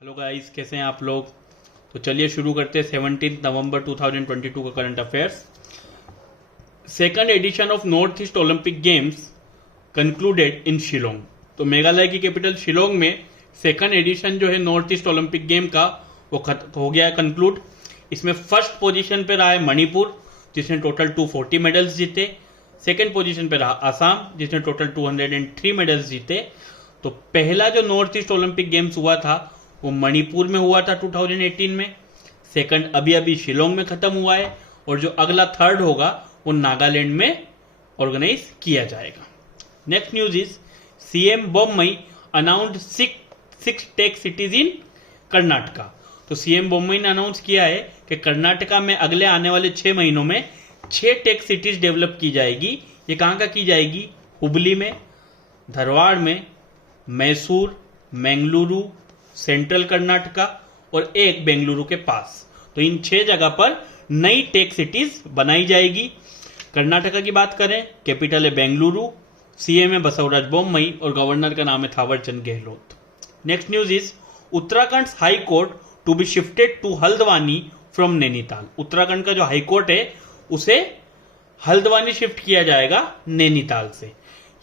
Hello guys, कैसे हैं आप लोग। तो चलिए शुरू करते हैं 17 नवंबर 2022 का current affairs. Second edition of north east Olympic games concluded in Shillong. तो मेघालय की कैपिटल शिलोंग में सेकंड एडिशन जो है नॉर्थ ईस्ट ओलंपिक गेम का वो हो गया है कंक्लूड। इसमें फर्स्ट पोजीशन पे रहा है मणिपुर, जिसने टोटल 240 मेडल्स जीते। सेकंड पोजीशन पे रहा आसाम, जिसने टोटल 203 मेडल्स जीते। तो पहला जो नॉर्थ ईस्ट ओलंपिक गेम्स हुआ था वो मणिपुर में हुआ था 2018 में। सेकंड अभी अभी शिलोंग में खत्म हुआ है और जो अगला थर्ड होगा वो नागालैंड में ऑर्गेनाइज किया जाएगा। Next news is CM Bommai announced six tech cities in Karnataka. तो सीएम बोम्मई ने अनाउंस किया है कि कर्नाटका में अगले आने वाले 6 महीनों में 6 टेक सिटीज डेवलप की जाएगी। ये कहाँ का की जाएगी? हुबली में, धारवाड़ में, मैसूर, मैंगलुरु, सेंट्रल कर्नाटका और एक बेंगलुरु के पास। तो इन 6 जगह पर नई टेक सिटीज बनाई जाएगी। कर्नाटका की बात करें, कैपिटल है बेंगलुरु, सीएम है बसवराज बोम्मई और गवर्नर का नाम है Thawarchand Gehlot. Next news is Uttarakhand high court to be shifted to Haldwani from Nainital. Uttarakhand का जो हाई कोर्ट है उसे हल्द्वानी शिफ्ट किया जाएगा नैनीताल से।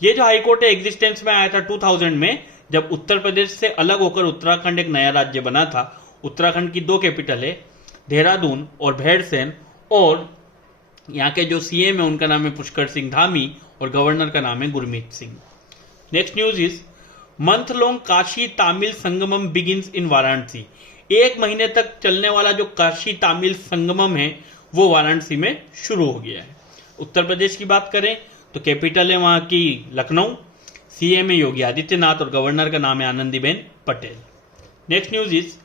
ये जो हाई कोर्ट है एग्जिस्टेंस में आया था 2000 में, जब उत्तर प्रदेश से अलग होकर उत्तराखंड एक नया राज्य बना था। उत्तराखंड की 2 कैपिटल है, देहरादून और भैरसेन, और यहाँ के जो सीएम है उनका नाम है पुष्कर सिंह धामी और गवर्नर का नाम है Gurmeet Singh. Next news is month long Kashi Tamil Sangamam begins in Varanasi. 1 महीने तक चलने वाला जो काशी तामिल संगमम है वो वाराणसी में शुरू हो गया है। उत्तर प्रदेश की बात करें तो कैपिटल है वहां की लखनऊ, सीएम है योगी आदित्यनाथ और गवर्नर का नाम है Anandiben Patel. Next news is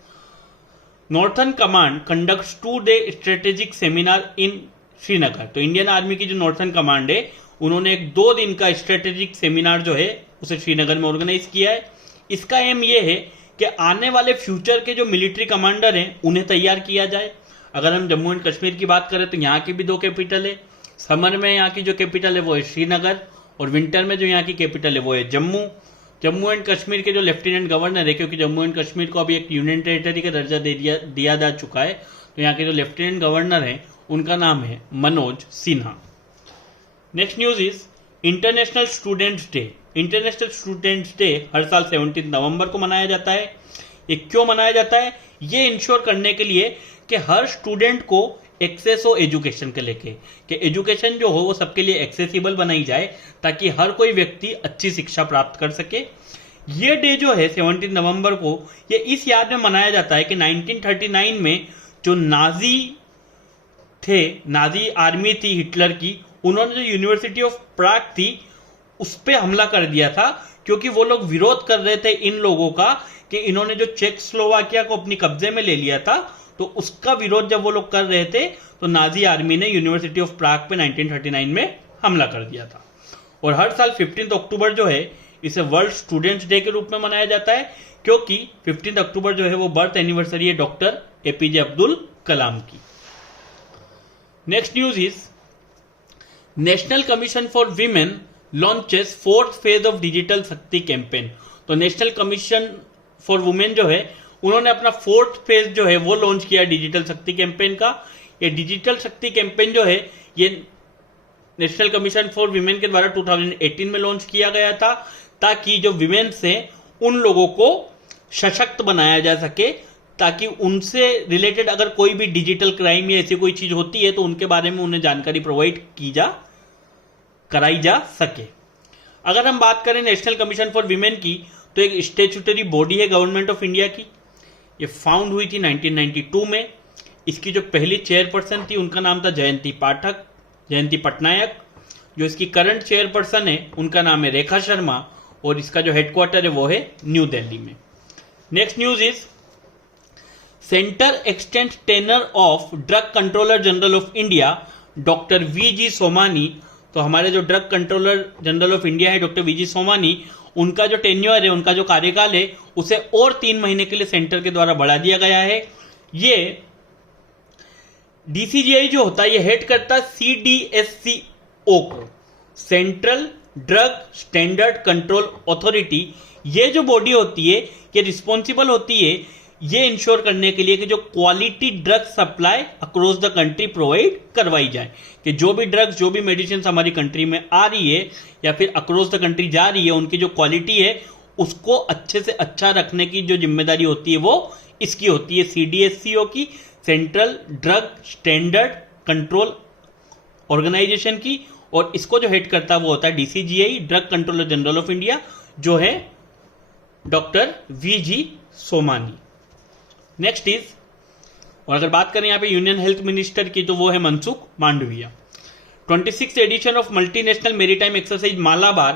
northern command conducts 2 day strategic seminar इन श्रीनगर। तो इंडियन आर्मी की जो नॉर्थर्न कमांड है उन्होंने एक 2 दिन का स्ट्रेटेजिक सेमिनार जो है उसे श्रीनगर में ऑर्गेनाइज किया है। इसका एम ये है कि आने वाले फ्यूचर के जो मिलिट्री कमांडर हैं उन्हें तैयार किया जाए। अगर हम जम्मू एंड कश्मीर की बात करें तो यहाँ की भी 2 कैपिटल है। समर में यहाँ की जो कैपिटल है वो है श्रीनगर और विंटर में जो यहाँ की कैपिटल है वो है जम्मू। जम्मू एंड कश्मीर के जो लेफ्टिनेंट गवर्नर है, क्योंकि जम्मू एंड कश्मीर को अभी एक यूनियन टेरिटरी का दर्जा दिया जा चुका है, तो यहाँ के जो लेफ्टिनेंट गवर्नर हैं उनका नाम है Manoj Sinha. Next news is international students day. International students day हर साल 17 नवंबर को मनाया जाता है। ये क्यों मनाया जाता है? ये इंश्योर करने के लिए कि हर स्टूडेंट को एक्सेस हो एजुकेशन के लेके, कि एजुकेशन जो हो वो सबके लिए एक्सेसिबल बनाई जाए ताकि हर कोई व्यक्ति अच्छी शिक्षा प्राप्त कर सके। ये डे जो है 17 नवंबर को ये इस याद में मनाया जाता है कि 1939 में जो नाजी आर्मी थी हिटलर की, उन्होंने जो यूनिवर्सिटी ऑफ प्राग थी उस पर हमला कर दिया था, क्योंकि वो लोग विरोध कर रहे थे इन लोगों का कि इन्होंने जो चेकोस्लोवाकिया को अपनी कब्जे में ले लिया था, तो उसका विरोध जब वो लोग कर रहे थे तो नाजी आर्मी ने यूनिवर्सिटी ऑफ प्राग पे 1939 में हमला कर दिया था। और हर साल 15 अक्टूबर जो है इसे वर्ल्ड स्टूडेंट्स डे के रूप में मनाया जाता है, क्योंकि 15 अक्टूबर जो है वो बर्थ एनिवर्सरी है डॉक्टर एपीजे अब्दुल कलाम की। Next news is national commission for women launches 4th phase of digital शक्ति कैंपेन। तो नेशनल कमीशन फॉर वुमेन जो है उन्होंने अपना 4th फेज जो है वो लॉन्च किया डिजिटल शक्ति कैंपेन का। ये डिजिटल शक्ति कैंपेन जो है ये नेशनल कमीशन फॉर वीमेन के द्वारा 2018 में लॉन्च किया गया था, ताकि जो विमेन से उन लोगों को सशक्त बनाया जा सके, ताकि उनसे रिलेटेड अगर कोई भी डिजिटल क्राइम या ऐसी कोई चीज होती है तो उनके बारे में उन्हें जानकारी प्रोवाइड कराई जा सके। अगर हम बात करें नेशनल कमीशन फॉर वीमेन की तो एक स्टेचुटरी बॉडी है गवर्नमेंट ऑफ इंडिया की। ये फाउंड हुई थी 1992 में। इसकी जो पहली चेयरपर्सन थी उनका नाम था जयंती पटनायक। जो इसकी करंट चेयरपर्सन है उनका नाम है रेखा शर्मा और इसका जो हेडक्वार्टर है वो है न्यू दिल्ली में। Next news is centre extend tenure of drug controller general of India doctor VG Somani. तो हमारे जो drug controller general of India है डॉक्टर वीजी सोमानी, उनका जो टेन्योर है, उनका जो कार्यकाल है उसे और 3 महीने के लिए सेंटर के द्वारा बढ़ा दिया गया है। ये डीसीजीआई जो होता है ये हेड करता है सीडीएससीओ को, central drug standard control authority. ये जो बॉडी होती है ये रिस्पॉन्सिबल होती है ये इंश्योर करने के लिए कि जो quality drug supply across the country provide करवाई जाए, कि जो भी ड्रग्स, जो भी मेडिसिन हमारी कंट्री में आ रही है या फिर अक्रॉस द कंट्री जा रही है, उनकी जो क्वालिटी है उसको अच्छे से अच्छा रखने की जो जिम्मेदारी होती है वो इसकी होती है CDSCO की, central drug standard control organisation की। और इसको जो हेड करता है वो होता है DCGI, drug controller general of India, जो है doctor VG Somani. Next is, और अगर बात करें यहाँ पे यूनियन हेल्थ मिनिस्टर की तो वो है Mansukh Mandaviya. 26th edition of multinational maritime exercise Malabar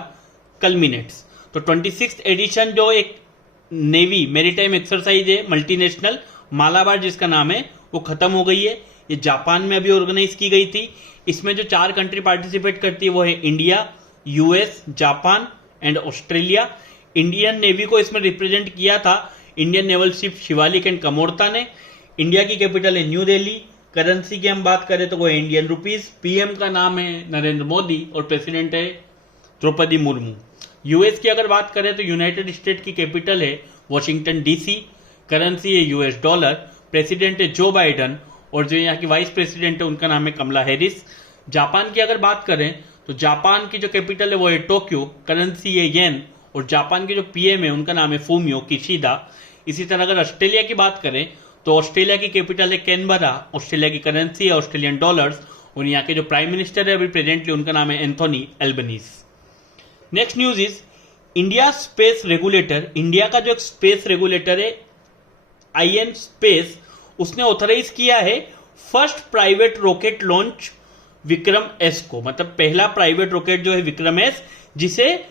culminates. तो 26th एडिशन जो एक नेवी मेरीटाइम एक्सरसाइज है मल्टीनेशनल मालाबार जिसका नाम है, वो खत्म हो गई है। ये जापान में अभी ऑर्गेनाइज की गई थी। इसमें जो 4 कंट्री पार्टिसिपेट करती है वो है India, US, Japan and Australia. Indian navy को इसमें रिप्रेजेंट किया था Indian naval ship Shivalik and Kamorta ने। इंडिया की कैपिटल है न्यू दिल्ली। करेंसी की हम बात करें तो वो है इंडियन रुपीस। PM का नाम है नरेंद्र मोदी और प्रेसिडेंट है द्रौपदी मुर्मू। US की अगर बात करें तो यूनाइटेड स्टेट की कैपिटल है वॉशिंगटन DC। करेंसी है US डॉलर। प्रेसिडेंट है जो बाइडन और जो यहाँ की वाइस प्रेसिडेंट है उनका नाम है कमला हैरिस। जापान की अगर बात करें तो जापान की जो कैपिटल है वो है टोक्यो। करेंसी है येन और जापान के जो PM है उनका नाम है फूमियो किशिदा। इसी तरह अगर ऑस्ट्रेलिया की बात करें तो ऑस्ट्रेलिया की कैपिटल है कैनबरा। ऑस्ट्रेलिया की करेंसी है ऑस्ट्रेलियन डॉलर्स और यहाँ के जो प्राइम मिनिस्टर है अभी प्रेजेंटली उनका नाम है Anthony Albanese. Next news is India space regulator. India का जो स्पेस रेगुलेटर है IN स्पेस, उसने ऑथराइज किया है first private rocket launch Vikram S को। मतलब पहला प्राइवेट रॉकेट जो है विक्रम S, जिसे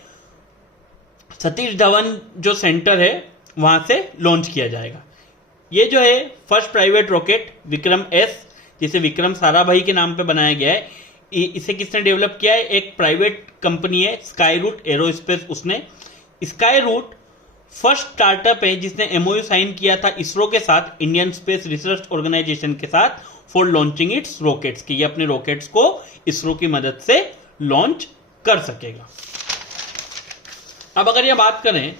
सतीश धवन जो सेंटर है वहां से लॉन्च किया जाएगा। ये जो है first private rocket Vikram S, जिसे विक्रम साराभाई के नाम पे बनाया गया है, इसे किसने डेवलप किया है? एक प्राइवेट कंपनी है स्काई रूट एरोस्पेस। उसने स्काई रूट फर्स्ट स्टार्टअप है जिसने MOU साइन किया था इसरो के साथ, इंडियन स्पेस रिसर्च ऑर्गेनाइजेशन के साथ, फॉर लॉन्चिंग इट्स रॉकेट्स, कि ये अपने रॉकेट्स को इसरो की मदद से लॉन्च कर सकेगा। अब अगर ये बात करें,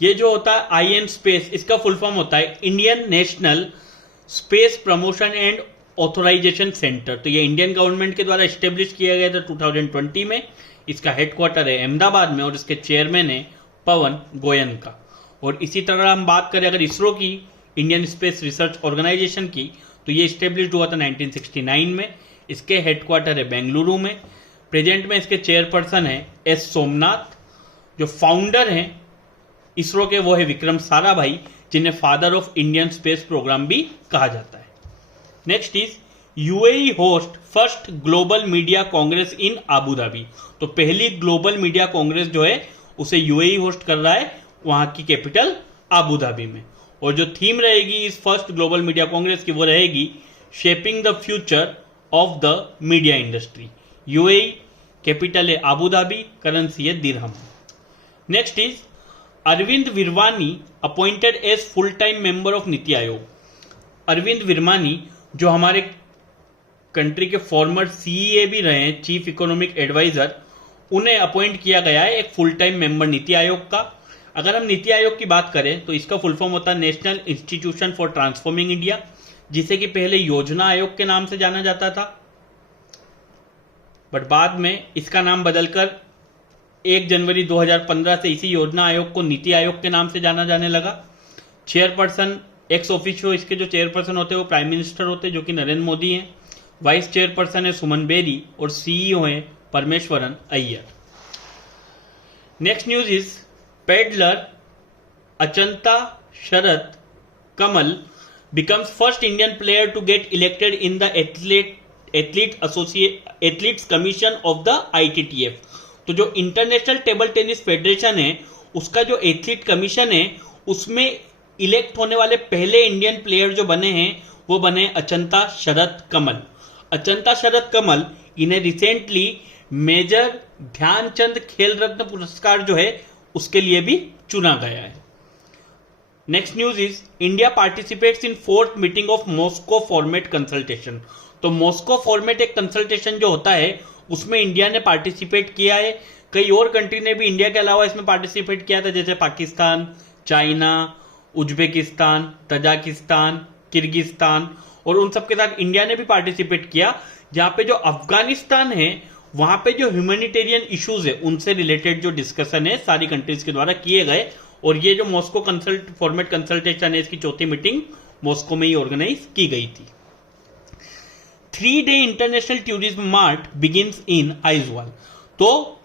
ये जो होता है IN स्पेस, इसका फुल फॉर्म होता है Indian national space promotion and authorisation centre. तो ये इंडियन गवर्नमेंट के द्वारा एस्टेब्लिश किया गया था 2020 में। इसका हेडक्वार्टर है अहमदाबाद में और इसके चेयरमैन है पवन गोयन का। और इसी तरह हम बात करें अगर इसरो की, इंडियन स्पेस रिसर्च ऑर्गेनाइजेशन की, तो ये एस्टेब्लिश हुआ था 1969 में। इसके हेडक्वार्टर है बेंगलुरु में। प्रेजेंट में इसके चेयरपर्सन है S सोमनाथ। जो फाउंडर हैं इसरो के वो है विक्रम साराभाई, जिन्हें father of Indian space programme भी कहा जाता है। Next is UAE host first global media congress in Abu Dhabi. तो पहली ग्लोबल मीडिया कांग्रेस जो है उसे UAE होस्ट कर रहा है, वहां की कैपिटल आबू धाबी में। और जो थीम रहेगी इस फर्स्ट ग्लोबल मीडिया कांग्रेस की वो रहेगी shaping the future of the media industry. UAE capital है आबू धाबी, करेंसी है dirham. Next is Arvind Virwani appointed as full time member of NITI Aayog. Arvind Virwani जो हमारे कंट्री के फॉर्मर CEA भी रहे हैं, चीफ इकोनॉमिक एडवाइजर, उन्हें अपॉइंट किया गया है एक full time member NITI Aayog का। अगर हम नीति आयोग की बात करें तो इसका फुल फॉर्म होता है national institution for transforming India, जिसे कि पहले योजना आयोग के नाम से जाना जाता था, बट बाद में इसका नाम बदलकर 1 जनवरी 2015 से इसी योजना आयोग को नीति आयोग के नाम से जाना जाने लगा। चेयरपर्सन एक्स ऑफिशियो इसके जो चेयरपर्सन होते हैं वो प्राइम मिनिस्टर होते हैं, जो कि नरेंद्र मोदी हैं। वाइस चेयरपर्सन है सुमन बेरी और CEO है Parameswaran Iyer. Next news is peddler Achanta Sharad Kamal becomes first Indian player to get elected in the Athletes Commission of the ITTF। तो जो इंटरनेशनल टेबल टेनिस फेडरेशन है उसका जो एथलीट कमीशन है उसमें इलेक्ट होने वाले पहले इंडियन प्लेयर जो बने हैं वो बने अचंता शरद कमल। अचंता शरद कमल इन्हें रिसेंटली मेजर ध्यानचंद खेल रत्न पुरस्कार जो है उसके लिए भी चुना गया है। Next news is India participates in 4th meeting of Moscow format consultation. तो मॉस्को फॉर्मेट एक कंसल्टेशन जो होता है उसमें इंडिया ने पार्टिसिपेट किया है। कई और कंट्री ने भी इंडिया के अलावा इसमें पार्टिसिपेट किया था, जैसे Pakistan, China Uzbekistan, Tajikistan, Kyrgyzstan और उन सब के साथ इंडिया ने भी पार्टिसिपेट किया, जहां पे जो अफगानिस्तान है वहां पे जो ह्यूमैनिटेरियन इश्यूज है उनसे रिलेटेड जो डिस्कशन है सारी कंट्रीज के द्वारा किए गए। और ये जो मॉस्को फॉर्मेट कंसल्टेशन है इसकी चौथी मीटिंग मॉस्को में ही ऑर्गेनाइज की गई थी। 3-day international tourism mart begins in Aizawl. तो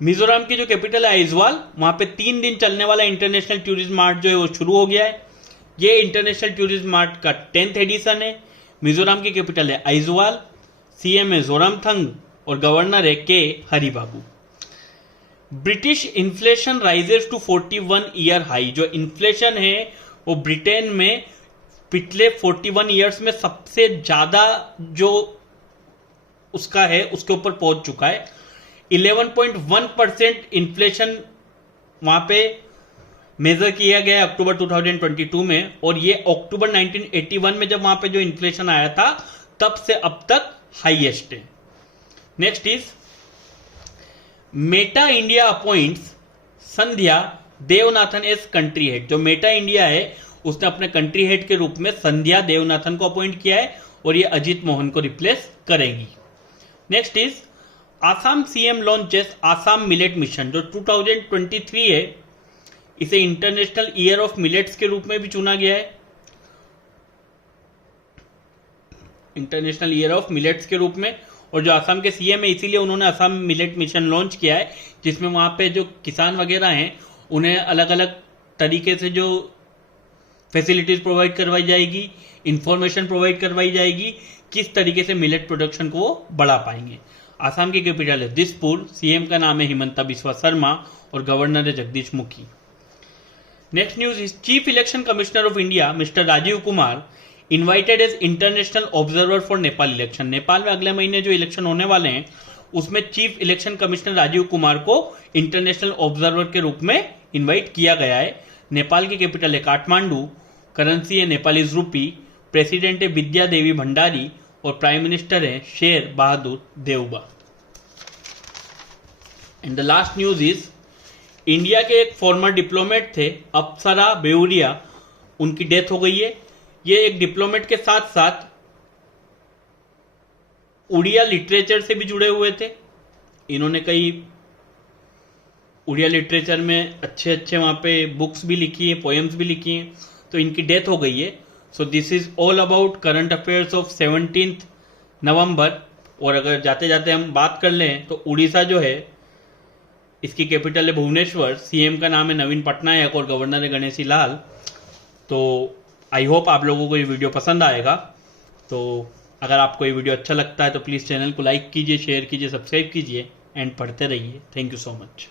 मिजोरम की जो कैपिटल है आइजवाल, वहां पे 3 दिन चलने वाला इंटरनेशनल टूरिज्म मार्ट जो है वो शुरू हो गया है। ये इंटरनेशनल टूरिज्म मार्ट का 10th एडिशन है। मिजोरम की कैपिटल है आइजवाल, सीएम है जोरामथंग और गवर्नर है K Haribabu. British inflation rises to 41 year high. जो इन्फ्लेशन है वो ब्रिटेन में पिछले 41 ईयर्स में सबसे ज्यादा जो उसका है उसके ऊपर पहुंच चुका है। 11.1% इन्फ्लेशन वहां पे मेजर किया गया अक्टूबर 2022 में, और ये अक्टूबर 1981 में जब वहां पे जो इन्फ्लेशन आया था तब से अब तक हाईएस्ट है। Next is Meta India appoints Sandhya Devanathan as country head. जो मेटा इंडिया है उसने अपने कंट्री हेड के रूप में संध्या देवनाथन को अपॉइंट किया है और ये अजीत मोहन को रिप्लेस करेंगी। Next is Assam CM launches Assam millet mission. जो 2023 है इसे इंटरनेशनल ईयर ऑफ मिलेट्स के रूप में भी चुना गया है, इंटरनेशनल ईयर ऑफ मिलेट्स के रूप में। और जो आसाम के सीएम है इसीलिए उन्होंने आसाम मिलेट मिशन लॉन्च किया है, जिसमें वहां पे जो किसान वगैरह हैं उन्हें अलग अलग तरीके से जो फैसिलिटीज प्रोवाइड करवाई जाएगी, इंफॉर्मेशन प्रोवाइड करवाई जाएगी, किस तरीके से मिलेट प्रोडक्शन को वो बढ़ा पाएंगे। आसाम की कैपिटल है दिसपुर, सीएम का नाम है हिमंता बिस्वा शर्मा और गवर्नर है Jagdish Mukhi. Next news is chief election commissioner of India mister Rajiv Kumar invited as international observer for Nepal election. Nepal में अगले महीने जो इलेक्शन होने वाले हैं उसमें chief election commissioner Rajiv Kumar को इंटरनेशनल ऑब्जर्वर के रूप में इनवाइट किया गया है। नेपाल की कैपिटल है काठमांडू, करेंसी है नेपालीज रूपी, प्रेसिडेंट है विद्या देवी भंडारी और प्राइम मिनिस्टर है Sher Bahadur Deuba. And the last news is India के एक फॉर्मर डिप्लोमेट थे अप्सरा बेउरिया, उनकी डेथ हो गई है। ये एक डिप्लोमेट के साथ साथ उड़िया लिटरेचर से भी जुड़े हुए थे। इन्होंने कई उड़िया लिटरेचर में अच्छे अच्छे वहां पे बुक्स भी लिखी है, पोएम्स भी लिखी हैं, तो इनकी डेथ हो गई है। So this is all about current affairs of 17 नवंबर। और अगर जाते जाते हम बात कर लें तो उड़ीसा जो है इसकी कैपिटल है भुवनेश्वर, सीएम का नाम है नवीन पटनायक और गवर्नर है गणेशी लाल। तो आई होप आप लोगों को ये वीडियो पसंद आएगा। तो अगर आपको ये वीडियो अच्छा लगता है तो प्लीज़ चैनल को लाइक कीजिए, शेयर कीजिए, सब्सक्राइब कीजिए एंड पढ़ते रहिए। Thank you so much.